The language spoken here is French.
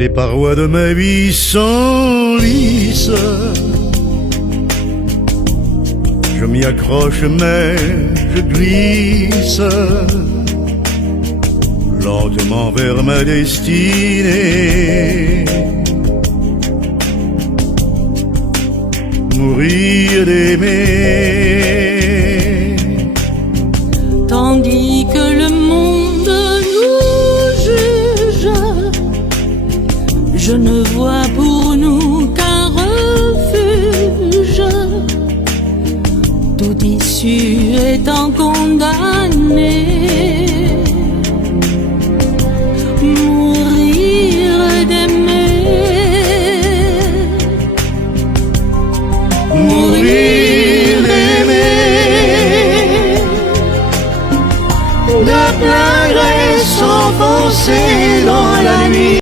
Les parois de ma vie sont lisses. Je m'y accroche mais je glisse lentement vers ma destinée. Mourir d'aimer. Tandis que le monde nous juge, je ne vois pour nous qu'un refuge. Toute issue étant condamnée.